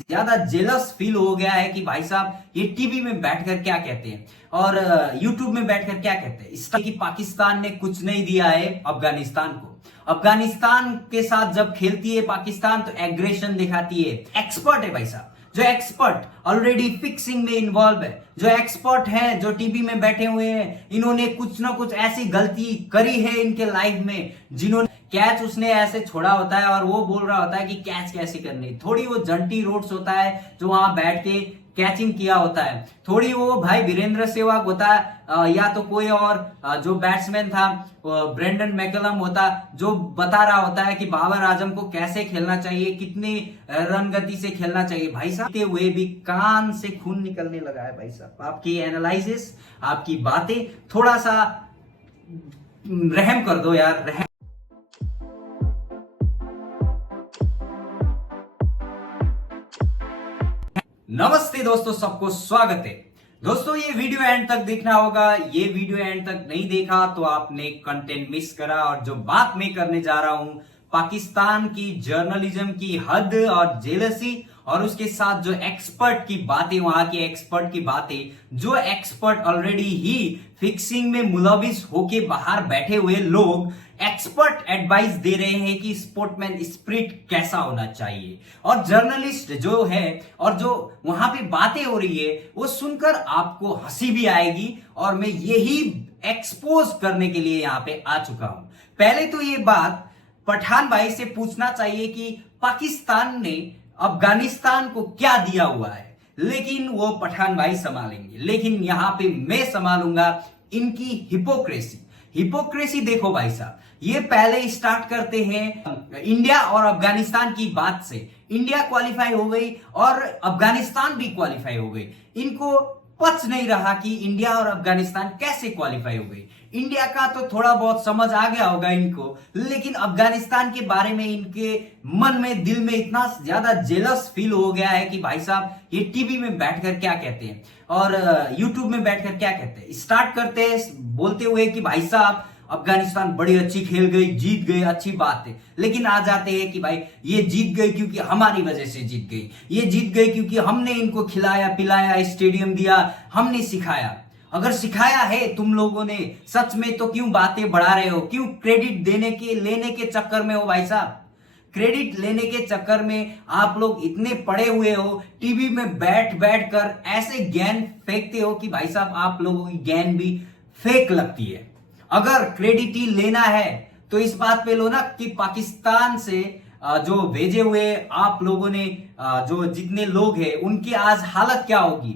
ज्यादा jealous feel हो गया है कि भाई साहब ये टीवी में बैठकर क्या कहते हैं और यूट्यूब में बैठकर क्या कहते हैं। इसलिए कि पाकिस्तान ने कुछ नहीं दिया है अफगानिस्तान को। अफगानिस्तान के साथ जब खेलती है पाकिस्तान तो एग्रेशन दिखाती है। एक्सपर्ट है भाई साहब, जो एक्सपर्ट ऑलरेडी फिक्सिंग में इन्वॉल्व है, जो एक्सपर्ट हैं, जो टीवी में बैठे हुए हैं, इन्होंने कुछ ना कुछ ऐसी गलती करी है इनके लाइफ में जिन्होंने कैच उसने ऐसे छोड़ा होता है और वो बोल रहा होता है कि कैच कैसे करनी। थोड़ी वो जंटी रोड्स होता है जो वहां बैठ के कैचिंग किया होता है, थोड़ी वो भाई वीरेंद्र सहवाग होता है या तो कोई और जो बैट्समैन था ब्रेंडन मैकलम होता जो बता रहा होता है कि बाबर आजम को कैसे खेलना चाहिए, कितनी रन गति से खेलना चाहिए। भाई साहब हुए भी कान से खून निकलने लगा है भाई साहब। आपकी एनालिसिस, आपकी बातें, थोड़ा सा रहम कर दो यार, रहम। नमस्ते दोस्तों, सबको स्वागत है। दोस्तों ये वीडियो एंड तक देखना होगा। ये वीडियो एंड तक नहीं देखा तो आपने कंटेंट मिस करा। और जो बात मैं करने जा रहा हूं पाकिस्तान की जर्नलिज्म की हद और जेलसी और उसके साथ जो एक्सपर्ट की बातें, वहां के एक्सपर्ट की बातें, जो एक्सपर्ट ऑलरेडी ही फिक्सिंग में मुलविस होके बाहर बैठे हुए लोग एक्सपर्ट एडवाइस दे रहे हैं कि स्पोर्टमैन स्पिरिट कैसा होना चाहिए। और जर्नलिस्ट जो है और जो वहां पे बातें हो रही है वो सुनकर आपको हंसी भी आएगी और मैं यही एक्सपोज करने के लिए यहां पे आ चुका हूं। पहले तो ये बात पठान भाई से पूछना चाहिए कि पाकिस्तान ने अफगानिस्तान को क्या दिया हुआ है, लेकिन वो पठान भाई संभालेंगे। लेकिन यहां पे मैं संभालूंगा इनकी हिपोक्रेसी देखो भाई साहब। ये पहले स्टार्ट करते हैं इंडिया और अफगानिस्तान की बात से। इंडिया क्वालिफाई हो गई और अफगानिस्तान भी क्वालिफाई हो गई। इनको पच नहीं रहा कि इंडिया और अफगानिस्तान कैसे क्वालिफाई हो गई। इंडिया का तो थोड़ा बहुत समझ आ गया होगा इनको, लेकिन अफगानिस्तान के बारे में इनके मन में, दिल में इतना ज्यादा जेलस फील हो गया है कि भाई साहब ये टीवी में बैठकर क्या कहते हैं और यूट्यूब में बैठकर क्या कहते हैं। स्टार्ट करते हैं बोलते हुए कि भाई साहब अफगानिस्तान बड़ी अच्छी खेल गई, जीत गई, अच्छी बात है। लेकिन आ जाते हैं कि भाई ये जीत गई क्योंकि हमारी वजह से जीत गई, ये जीत गई क्योंकि हमने इनको खिलाया पिलाया, स्टेडियम दिया, हमने सिखाया। अगर सिखाया है तुम लोगों ने सच में तो क्यों बातें बढ़ा रहे हो, क्यों क्रेडिट लेने के चक्कर में हो भाई साहब। क्रेडिट लेने के चक्कर में आप लोग इतने पड़े हुए हो, टीवी में बैठ कर ऐसे ज्ञान फेंकते हो कि भाई साहब आप लोगों की ज्ञान भी फेक लगती है। अगर क्रेडिट ही लेना है तो इस बात पे लो ना कि पाकिस्तान से जो भेजे हुए आप लोगों ने, जो जितने लोग हैं उनकी आज हालत क्या होगी।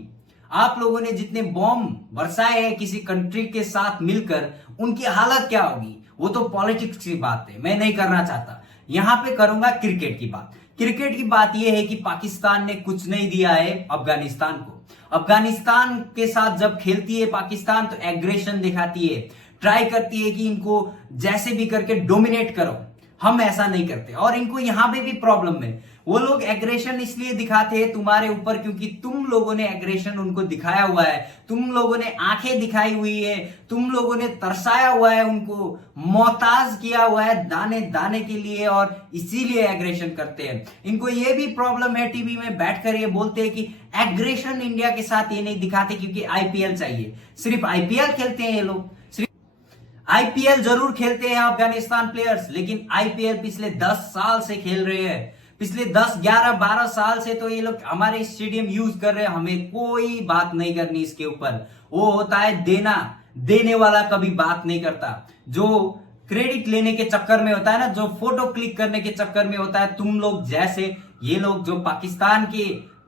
आप लोगों ने जितने बॉम्ब बरसाए हैं किसी कंट्री के साथ मिलकर, उनकी हालत क्या होगी। वो तो पॉलिटिक्स की बात है, मैं नहीं करना चाहता। यहां पे करूंगा क्रिकेट की बात। क्रिकेट की बात यह है कि पाकिस्तान ने कुछ नहीं दिया है अफगानिस्तान को। अफगानिस्तान के साथ जब खेलती है पाकिस्तान तो एग्रेशन दिखाती है, ट्राई करती है कि इनको जैसे भी करके डोमिनेट करो। हम ऐसा नहीं करते और इनको यहां पे भी प्रॉब्लम है। वो लोग एग्रेशन इसलिए दिखाते हैं तुम्हारे ऊपर क्योंकि तुम लोगों ने एग्रेशन उनको दिखाया हुआ है, तुम लोगों ने आंखें दिखाई हुई है, तुम लोगों ने तरसाया हुआ है, उनको मोहताज किया हुआ है दाने दाने के लिए, और इसीलिए एग्रेशन करते हैं। इनको ये भी प्रॉब्लम है, टीवी में बैठकर ये बोलते हैं कि एग्रेशन इंडिया के साथ ये नहीं दिखाते क्योंकि आईपीएल चाहिए। सिर्फ आईपीएल खेलते हैं ये लोग, आईपीएल जरूर खेलते हैं अफगानिस्तान प्लेयर्स, लेकिन आईपीएल पिछले 10 साल से खेल रहे हैं। पिछले 10, 11, 12 साल से तो ये लोग हमारे स्टेडियम यूज कर रहे हैं। हमें कोई बात नहीं करनी इसके ऊपर। वो होता है देना, देने वाला कभी बात नहीं करता। जो क्रेडिट लेने के चक्कर में होता है ना, जो फोटो क्लिक करने के चक्कर में होता है, तुम लोग जैसे ये लोग जो पाकिस्तान के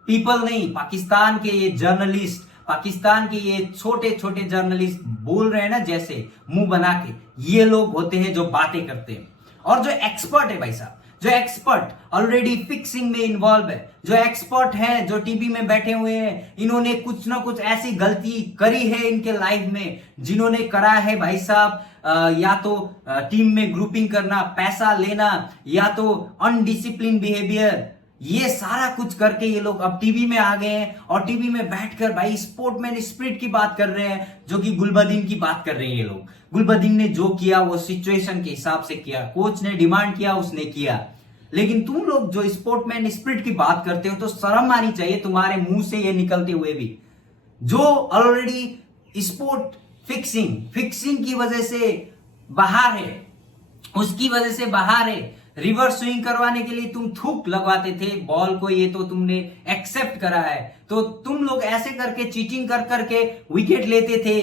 पीपल नहीं, पाकिस्तान के ये जर्नलिस्ट, पाकिस्तान के ये छोटे छोटे जर्नलिस्ट बोल रहे हैं ना जैसे मुंह बना के, ये लोग होते हैं जो बातें करते हैं। और जो एक्सपर्ट है भाई साहब, जो एक्सपर्ट ऑलरेडी फिक्सिंग में इन्वॉल्व है, जो एक्सपर्ट हैं, जो टीवी में बैठे हुए हैं, इन्होंने कुछ ना कुछ ऐसी गलती करी है इनके लाइफ में जिन्होंने करा है भाई साहब। या तो टीम में ग्रुपिंग करना, पैसा लेना, या तो अनडिसिप्लिन बिहेवियर, ये सारा कुछ करके ये लोग अब टीवी में आ गए हैं और टीवी में बैठकर भाई स्पोर्टमैन स्पिरिट की बात कर रहे हैं, जो कि गुलबदीन की बात कर रहे हैं ये लोग। गुलबदीन ने जो किया वो सिचुएशन के हिसाब से किया, कोच ने डिमांड किया उसने किया। लेकिन तुम लोग जो स्पोर्टमैन स्पिरिट की बात करते हो तो शर्म आनी चाहिए तुम्हारे मुंह से ये निकलते हुए भी। जो ऑलरेडी स्पोर्ट फिक्सिंग की वजह से बाहर है, उसकी वजह से बाहर है, रिवर्स स्विंग करवाने के लिए तुम थूक लगवाते थे बॉल को, ये तो तुमने एक्सेप्ट करा है। तो तुम लोग ऐसे करके चीटिंग कर करके विकेट लेते थे,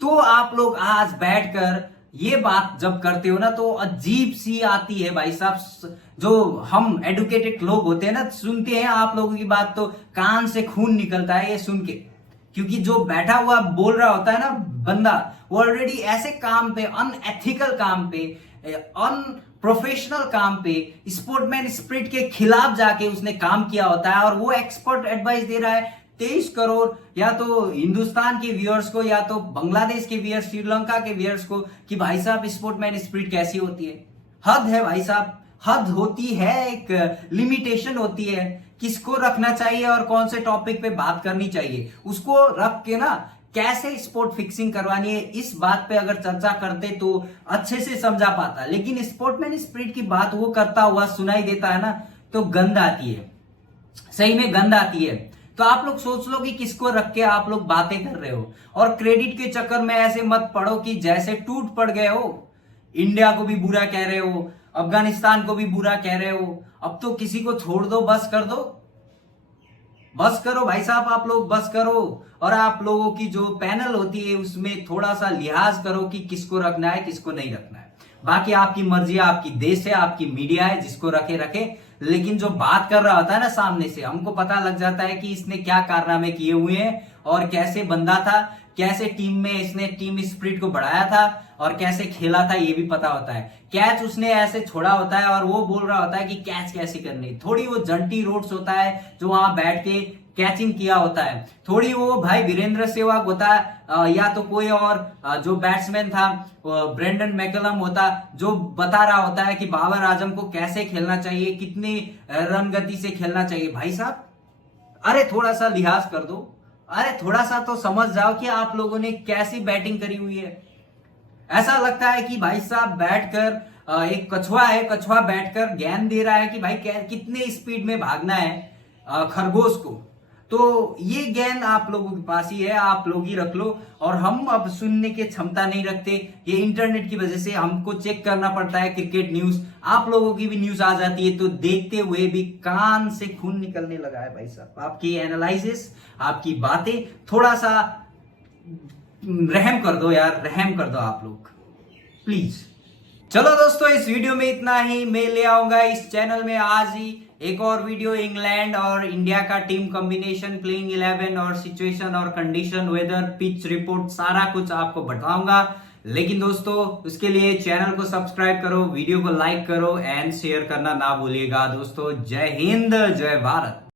तो आप लोग आज बैठकर ये बात जब करते हो ना तो अजीब सी आती है भाई साहब। जो हम एडुकेटेड लोग होते हैं ना, सुनते हैं आप लोगों की बात तो कान से खून निकलता है ये सुन के, क्योंकि जो बैठा हुआ बोल रहा होता है ना बंदा, वो ऑलरेडी ऐसे काम पे, अनएथिकल काम पे, अनप्रोफेशनल काम पे, स्पोर्टमैन स्पिरिट के खिलाफ जाके उसने काम किया होता है, और वो एक्सपर्ट एडवाइस दे रहा है 23 करोड़ या तो हिंदुस्तान के व्यूअर्स को, या तो बांग्लादेश के व्यूअर्स, श्रीलंका के व्यूअर्स को, कि भाई साहब स्पोर्टमैन स्पिरिट कैसी होती है। हद है भाई साहब, हद होती है, एक लिमिटेशन होती है, किसको रखना चाहिए और कौन से टॉपिक पे बात करनी चाहिए, उसको रख के ना कैसे स्पोर्ट फिक्सिंग करवानी है, इस बात पे अगर चर्चा करते तो अच्छे से समझा पाता। लेकिन स्पोर्टमैन स्पिरिट की बात वो करता हुआ सुनाई देता है ना, तो गंद आती है, सही में गंद आती है। तो आप लोग सोच लो कि किसको रख के आप लोग बातें कर रहे हो, और क्रेडिट के चक्कर में ऐसे मत पड़ो कि जैसे टूट पड़ गए हो, इंडिया को भी बुरा कह रहे हो, अफगानिस्तान को भी बुरा कह रहे हो। अब तो किसी को छोड़ दो, बस कर दो, बस करो भाई साहब, आप लोग बस करो। और आप लोगों की जो पैनल होती है उसमें थोड़ा सा लिहाज करो कि किसको रखना है किसको नहीं रखना है। बाकी आपकी मर्जी है, आपकी देश है, आपकी मीडिया है, जिसको रखे रखे। लेकिन जो बात कर रहा होता है ना सामने से, हमको पता लग जाता है कि इसने क्या कारनामे किए हुए हैं, और कैसे बंदा था, कैसे टीम में इसने टीम स्पिरिट को बढ़ाया था, और कैसे खेला था ये भी पता होता है। कैच उसने ऐसे छोड़ा होता है और वो बोल रहा होता है कि कैच कैसे करनी, थोड़ी वो जंटी रोड्स होता है जो वहां बैठ के कैचिंग किया होता है, थोड़ी वो भाई वीरेंद्र सहवाग होता है, या तो कोई और जो बैट्समैन था ब्रेंडन मैकलम होता, जो बता रहा होता है कि बाबर आजम को कैसे खेलना चाहिए, कितनी रन गति से खेलना चाहिए। भाई साहब, अरे थोड़ा सा लिहाज कर दो, अरे थोड़ा सा तो समझ जाओ कि आप लोगों ने कैसी बैटिंग करी हुई है। ऐसा लगता है कि भाई साहब बैठकर एक कछुआ है, कछुआ बैठकर गेंद दे रहा है कि भाई कितने स्पीड में भागना है खरगोश को। तो ये गेंद आप लोगों के पास ही है, आप लोग ही रख लो। और हम अब सुनने की क्षमता नहीं रखते, ये इंटरनेट की वजह से हमको चेक करना पड़ता है क्रिकेट न्यूज, आप लोगों की भी न्यूज आ जाती है, तो देखते हुए भी कान से खून निकलने लगा है भाई साहब। आपकी एनालिसिस, आपकी बातें, थोड़ा सा रहम कर दो यार, रहम कर दो आप लोग प्लीज। चलो दोस्तों, इस वीडियो में इतना ही। मैं ले आऊंगा इस चैनल में आज ही एक और वीडियो, इंग्लैंड और इंडिया का टीम कॉम्बिनेशन, प्लेइंग 11 और सिचुएशन और कंडीशन, वेदर, पिच रिपोर्ट, सारा कुछ आपको बताऊंगा। लेकिन दोस्तों उसके लिए चैनल को सब्सक्राइब करो, वीडियो को लाइक करो एंड शेयर करना ना भूलिएगा दोस्तों। जय हिंद, जय भारत।